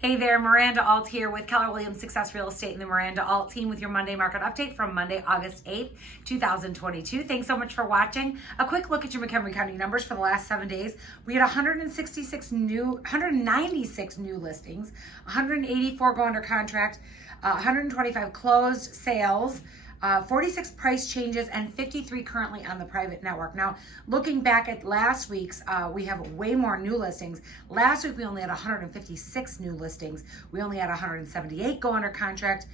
Hey there, Miranda Alt here with Keller Williams Success Real Estate and the Miranda Alt team with your Monday market update from Monday, August 8th, 2022. Thanks so much for watching. A quick look at your McHenry County numbers for the last 7 days. We had 196 new listings, 184 go under contract, 125 closed sales, 46 price changes, and 53 currently on the private network. Now, looking back at last week's, we have way more new listings. Last week, we only had 156 new listings. We only had 178 go under contract.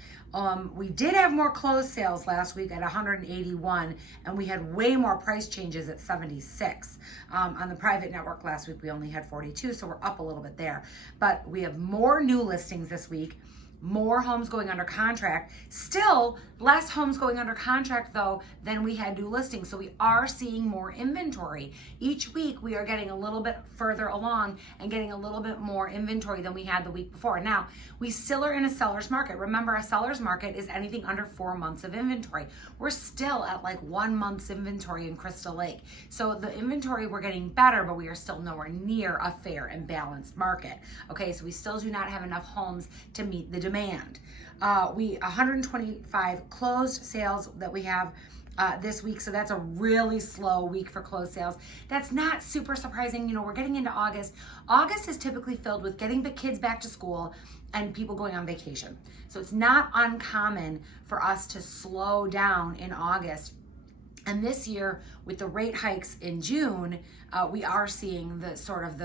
We did have more closed sales last week at 181, and we had way more price changes at 76. On the private network last week, we only had 42, so we're up a little bit there. But we have more new listings this week. More homes going under contract. Still less homes going under contract though than we had new listings. So we are seeing more inventory. Each week we are getting a little bit further along and getting a little bit more inventory than we had the week before. Now, we still are in a seller's market. Remember, a seller's market is anything under 4 months of inventory. We're still at like 1 month's inventory in Crystal Lake. So the inventory, we're getting better, but we are still nowhere near a fair and balanced market. Okay, so we still do not have enough homes to meet the demand. 125 closed sales that we have this week, so that's a really slow week for closed sales. That's not super surprising. You know, we're getting into August. August is typically filled with getting the kids back to school and people going on vacation. So it's not uncommon for us to slow down in August. And this year, with the rate hikes in June, we are seeing the sort of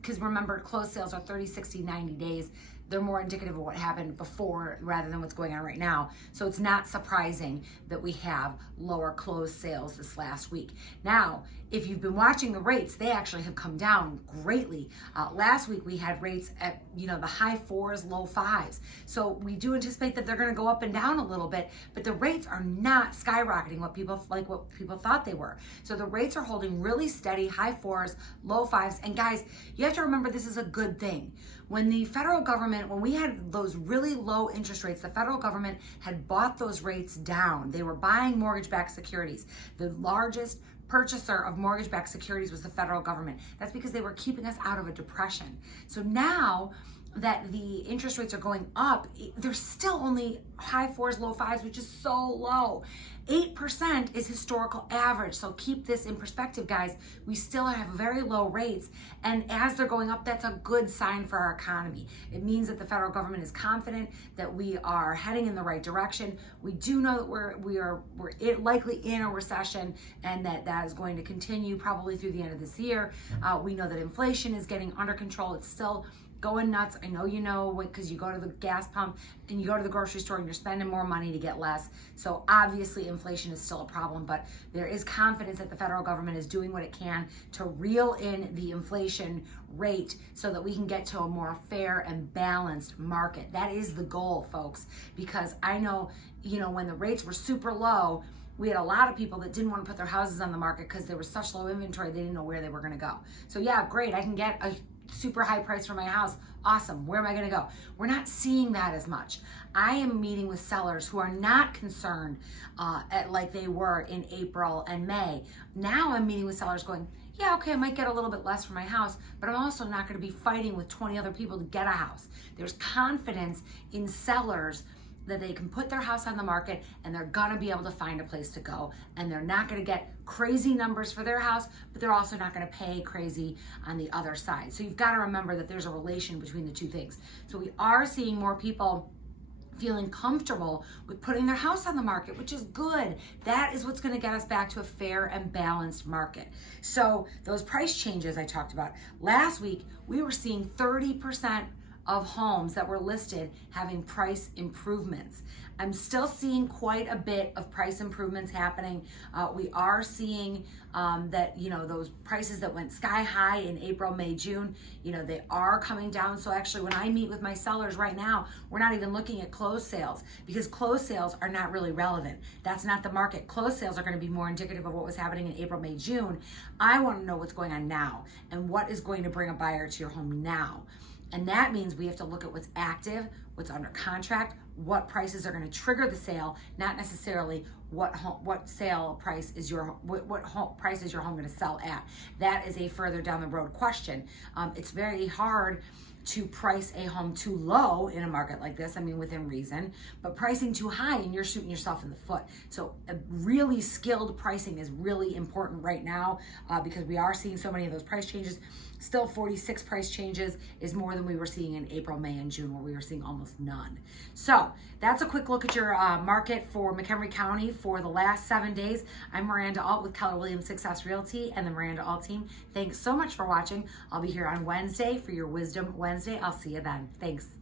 because remember, closed sales are 30, 60, 90 days. They're more indicative of what happened before rather than what's going on right now. So it's not surprising that we have lower closed sales this last week. Now, if you've been watching the rates, they actually have come down greatly. Last week we had rates at the high 4s, low 5s. So we do anticipate that they're going to go up and down a little bit, but the rates are not skyrocketing what people thought they were. So the rates are holding really steady, high 4s, low 5s. And guys, you have to remember this is a good thing. When the federal government, when we had those really low interest rates, the federal government had bought those rates down. They were buying mortgage-backed securities. The largest purchaser of mortgage-backed securities was the federal government. That's because they were keeping us out of a depression. So now that the interest rates are going up, they're still only high 4s, low 5s, which is so low. 8% is historical average. So keep this in perspective, guys. We still have very low rates. And as they're going up, that's a good sign for our economy. It means that the federal government is confident that we are heading in the right direction. We do know that we're likely in a recession, and that is going to continue probably through the end of this year. We know that inflation is getting under control. It's still going nuts. I know you know, because you go to the gas pump and you go to the grocery store and you're spending more money to get less. So obviously inflation is still a problem, but there is confidence that the federal government is doing what it can to reel in the inflation rate so that we can get to a more fair and balanced market. That is the goal, folks, because I know, when the rates were super low, we had a lot of people that didn't want to put their houses on the market because there was such low inventory, they didn't know where they were going to go. So yeah, great, I can get a super high price for my house. Awesome. Where am I going to go? We're not seeing that as much. I am meeting with sellers who are not concerned like they were in April and May. Now I'm meeting with sellers going, yeah, okay, I might get a little bit less for my house, but I'm also not going to be fighting with 20 other people to get a house. There's confidence in sellers that they can put their house on the market and they're gonna be able to find a place to go, and they're not gonna get crazy numbers for their house, but they're also not gonna pay crazy on the other side. So you've got to remember that there's a relation between the two things. So we are seeing more people feeling comfortable with putting their house on the market, which is good. That is what's going to get us back to a fair and balanced market. So those price changes I talked about last week, we were seeing 30% of homes that were listed having price improvements. I'm still seeing quite a bit of price improvements happening. We are seeing that, those prices that went sky high in April, May, June, they are coming down. So actually when I meet with my sellers right now, we're not even looking at closed sales because closed sales are not really relevant. That's not the market. Closed sales are going to be more indicative of what was happening in April, May, June. I want to know what's going on now and what is going to bring a buyer to your home now. And that means we have to look at what's active, what's under contract, what prices are going to trigger the sale, not necessarily what sale price is what home price is your home going to sell at. That is a further down the road question. It's very hard to price a home too low in a market like this, I mean within reason, but pricing too high and you're shooting yourself in the foot. So a really skilled pricing is really important right now because we are seeing so many of those price changes. Still 46 price changes is more than we were seeing in April, May, and June, where we were seeing almost none. So that's a quick look at your market for McHenry County for the last 7 days. I'm Miranda Alt with Keller Williams Success Realty and the Miranda Alt team. Thanks so much for watching. I'll be here on Wednesday for your Wisdom Wednesday. I'll see you then. Thanks.